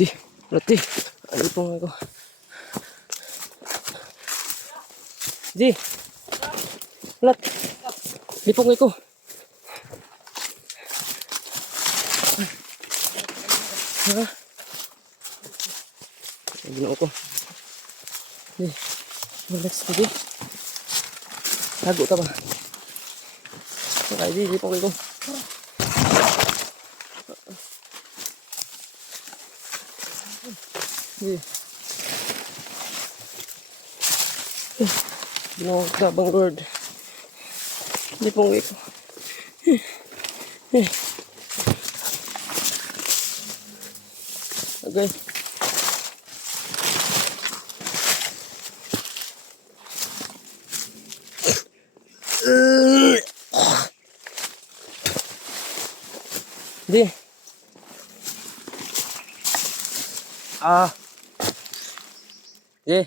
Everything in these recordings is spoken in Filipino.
Di, roti. Ano pong ako? Di. Lat. Lipong ako. Ha? Ginoo ko. Di. Relax ka di. Tago ka ba? Okay, di. Lipong ako. Di. Ginoo ka bang Lord. Lipong ako. Okay. Di. Ah. Di.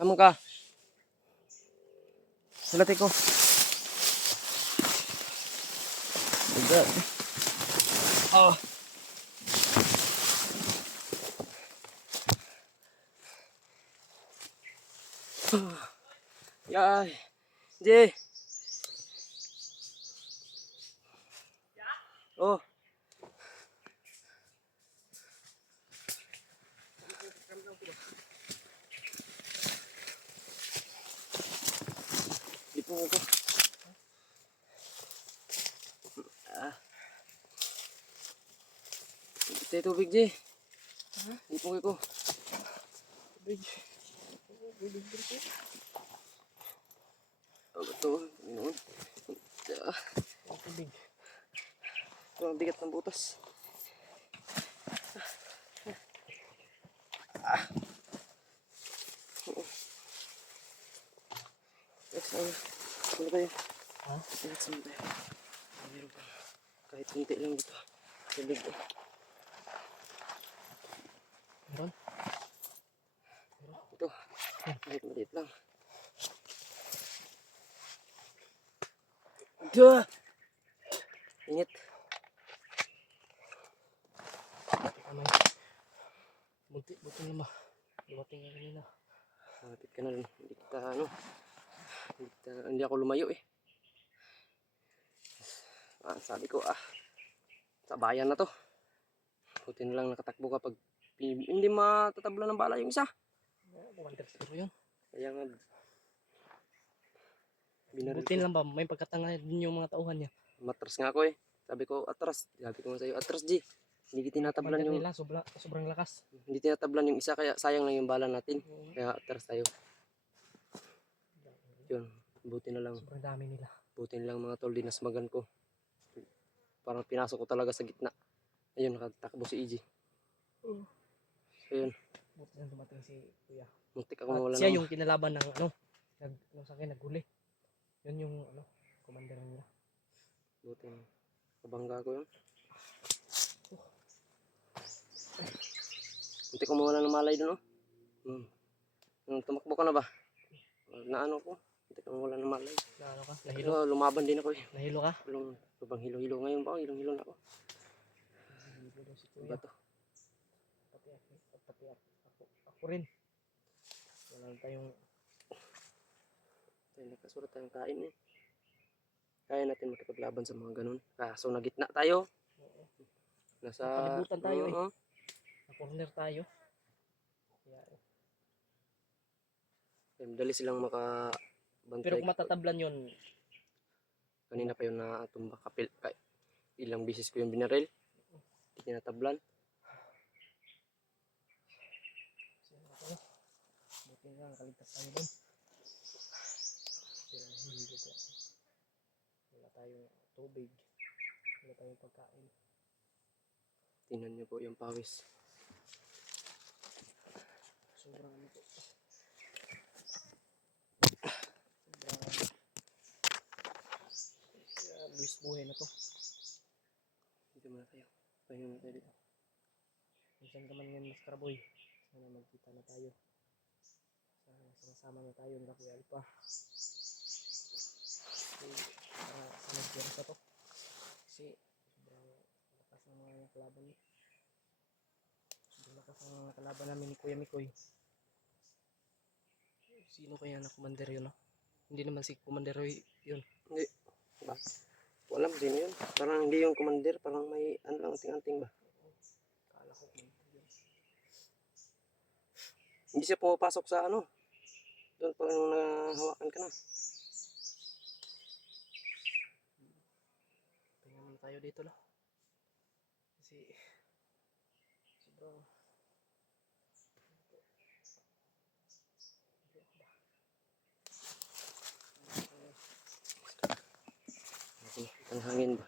Kamu ka. Salati ko. Oh. Yay. Di. Oh. Lipong ako. Ito tubig, Di. Lipong ako. Tubig. Ito. Noon. Tubig. Ito ang bigat ng butas. Saan tayo? Ha? Saan tayo? Meron pa. Kahit kunti lang dito. Tubig. Meron? Ito. Kahit maliit lang. Duh! Init. Buti naman. Dumating ka kanina. Malapit ka na rin. Hindi ako lumayo eh. Sabi ko sa bayan na to. Buti na lang nakatakbo kapag hindi matatabla ng bala yung isa. Kaya nga Buti lang ba, may pagkatanga din yung mga tauhan niya. Matras nga ako eh. Sabi ko atras. Sabi ko nga sa'yo atras G. Hindi tinatablan yung nila, sobrang lakas. Hindi tinatablan yung isa kaya sayang lang yung bala natin. Kaya atras tayo. Yun. Buti na lang. Sobrang dami nila. Buti na lang mga tol, dinasmagan ko. Parang pinasok ko talaga sa gitna. Ayun, nakatakbo si EG. Ayun. Buti na dumating si Kuya. Muntik ako mawala siya yung kinalaban ng sa akin naghuli. Yun yung commander nila. Buti na. Kabangga ko yun. Muntik ako mawala ng malay dun Tumakbo ka na ba? Naano ko? Muntik ako mawala ng malay. Naano ka? Nahilo? Lumaban din ako eh. Nahilo ka? Lubang hilo-hilo ngayon ba? Hilong-hilo na ako. Ba to? Pati ako rin. Wala tayong nakasulat tayong kain eh. Kaya natin makipaglaban sa mga ganun. Kaso na gitna tayo. Nasa palibutan tayo eh. Na-corner tayo. Dali silang makabantay. Pero kung matatablan yun, kanina pa yun natumba. Ilang bisis ko yung binaril. Hindi tinatablan. buti nga nakaligtas tayo doon. Pero hindi ko. Wala tayong tubig. Wala tayong pagkain. Tingnan niyo po yung pawis. Sobrang po. Buwis buhay na to. Dito muna tayo. Pahinga muna tayo dito. Minsan ka man ngayon mas karaboy. Sana magkita na tayo. Sana sama-sama na tayo ng Kuya Alpa. pwersa to. Kasi sobrang lakas ng mga kalaban niya. Sobrang lakas ng kalaban namin ni Kuya Mikoy. Sino kaya na commander yun, no? Hindi naman si Commander Roy yun. Hindi. Ba? Walam sino yun. Parang hindi yung commander. Parang may ano lang anting-anting ba? Kala ko commander yun. Hindi siya pumapasok sa ano. Doon parang nahawakan ka na. Tingnan muna tayo dito, no? Kasi sobrang Ang hangin ba?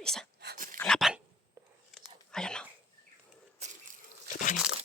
may isa. Kalaban. Ayun na. Tapangin ko.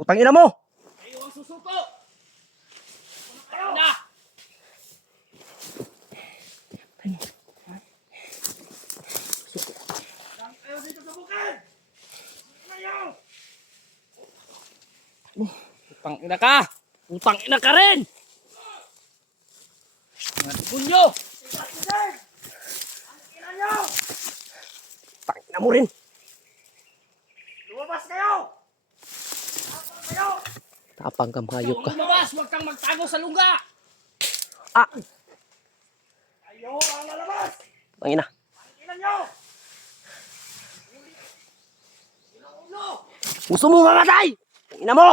Putang ina mo! Kayo ang susuko! Kayo na! Saan kayo dito sa bukid? Kayo! Putang ina ka! Putang ina ka rin! Mga demonyo! Putang ina mo rin! Lumabas kayo! Lumabas kayo! Tapang kang hayop ka. Lumabas! Huwag kang magtago sa lungga! Ah! Kayo ang lalabas! Putang ina. Ilan nyo! Ilang ulo! Gusto mo mamatay! Putang ina mo!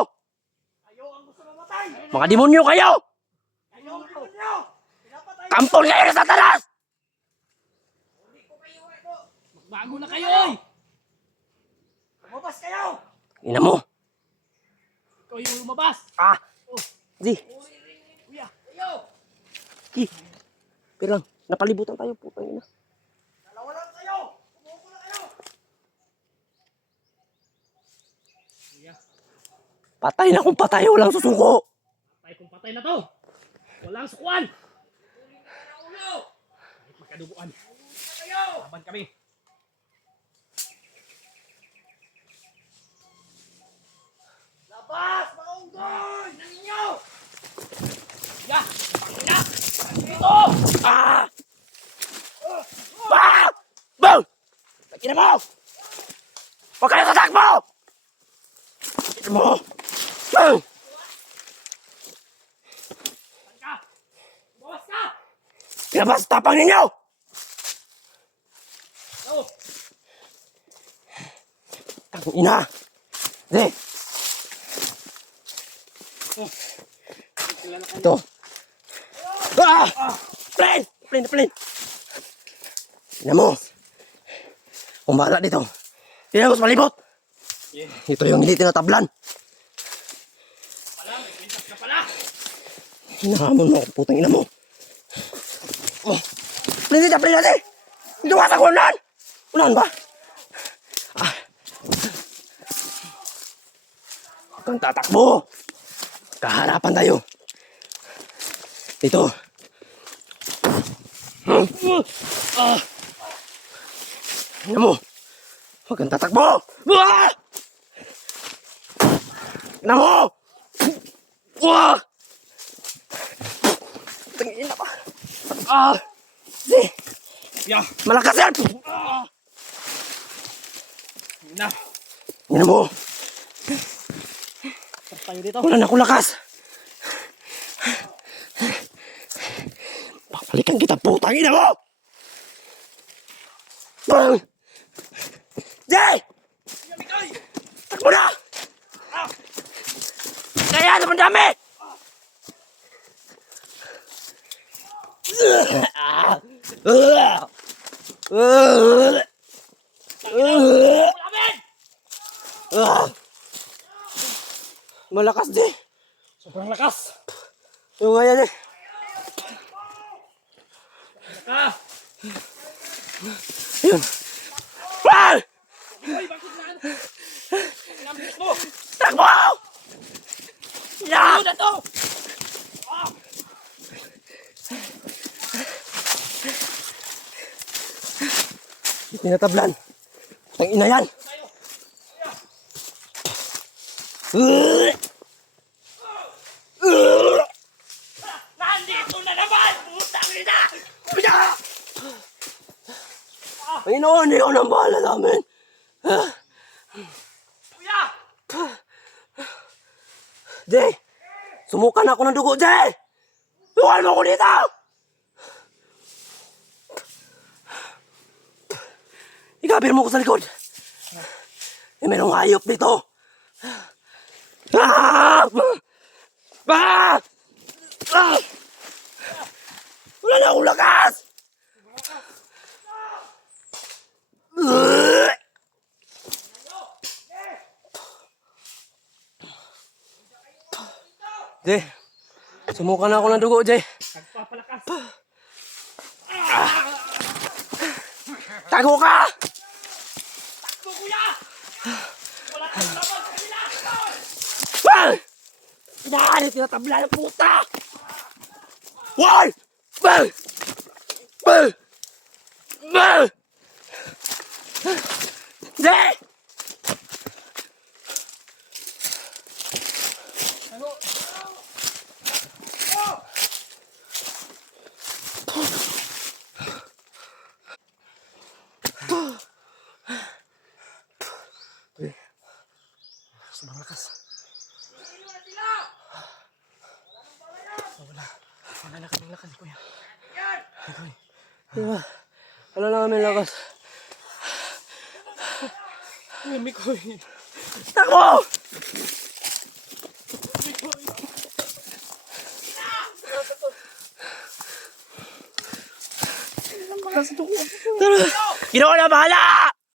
Kayo ang gusto mamatay! Mga demonyo kayo! Kayo ang demonyo! Pinapatay! Kampol kayo ng Satanas! Hindi ko kayo ito! Magbago na kayo! Lumabas kayo! Ina mo! lumabas. Ah! Di! Kuya, ayaw. Ki! Pero lang, napalibutan tayo po. Ina. Dalawa lang kayo. Sumuko na kayo. Kuya, Patay na kung patay, walang susuko! patay kung patay na to. Walang sukuan. Kahit magkaduguan. Laban kami. Labas! Mga unggoy! Naninyo! Ya! Ina! Dito! Ah! Ah! Bang! Pagkina mo! Huwag kayo tatakbo! Pagkina mo! Bang! Saan ka? Bukas ka! Pinabas tapang ninyo! Oh! Ang ina! Di! Ito! Ah! Plane! Plane! Plane! Ina mo! Kung bahala dito, ina mo sa malibot! Yeah. Ito yung hindi tinatablan! Pala, may kwintas ka pala! Hinahamon mo ako, putang ina mo! Oh! Plane dito! Plane natin! Hindi ko sa unan! Unan ba? Ah! Huwag kang tatakbo! Kaharapan tayo! Dito! Ah! Ina mo! Huwag kang tatakbo! Ah! Ina mo! Wag! Tangina pa! Ah! Di! Ya! Malakas yan! Ina! Ina mo! Tara tayo dito. Wala na akong lakas! Papalikan kita, putang ina mo! Bang! Jay! Mikoy! Takbo na! Kaya naman dami! Ulamin! Malakas di! Sobrang lakas! Yung nga yan eh! Ka! Yun! Bang! Mikoy, bakit na? Pinambilis mo! Takbo! Ano na to? Tinatablan! Ang ina yan! Nandito na naman! Putang ina! Panginoon, ikaw nang bahala namin! Kuya! Jay! Sumukan ako ng dugo, Jay! Tuwan mo ko dito! Ikabir mo ko sa likod! Merong hayop dito! Ah! Ah! Ah! Wala na akong lakas! Jay, sumukan ako ng dugo, Jay. Nagpapalakas! Tago ka! Takbo, kuya! Wala kang laban sa kanila! Bang! Inahanip tinatabla ng puta! Why? Bang! Bang! Bang! Jay! Ano? Sobrang lakas. Wala na kaming lakas, kuya. Diba? Wala na kaming lakas. Mikoy! Takbo! Tara! Ginawa na bahala!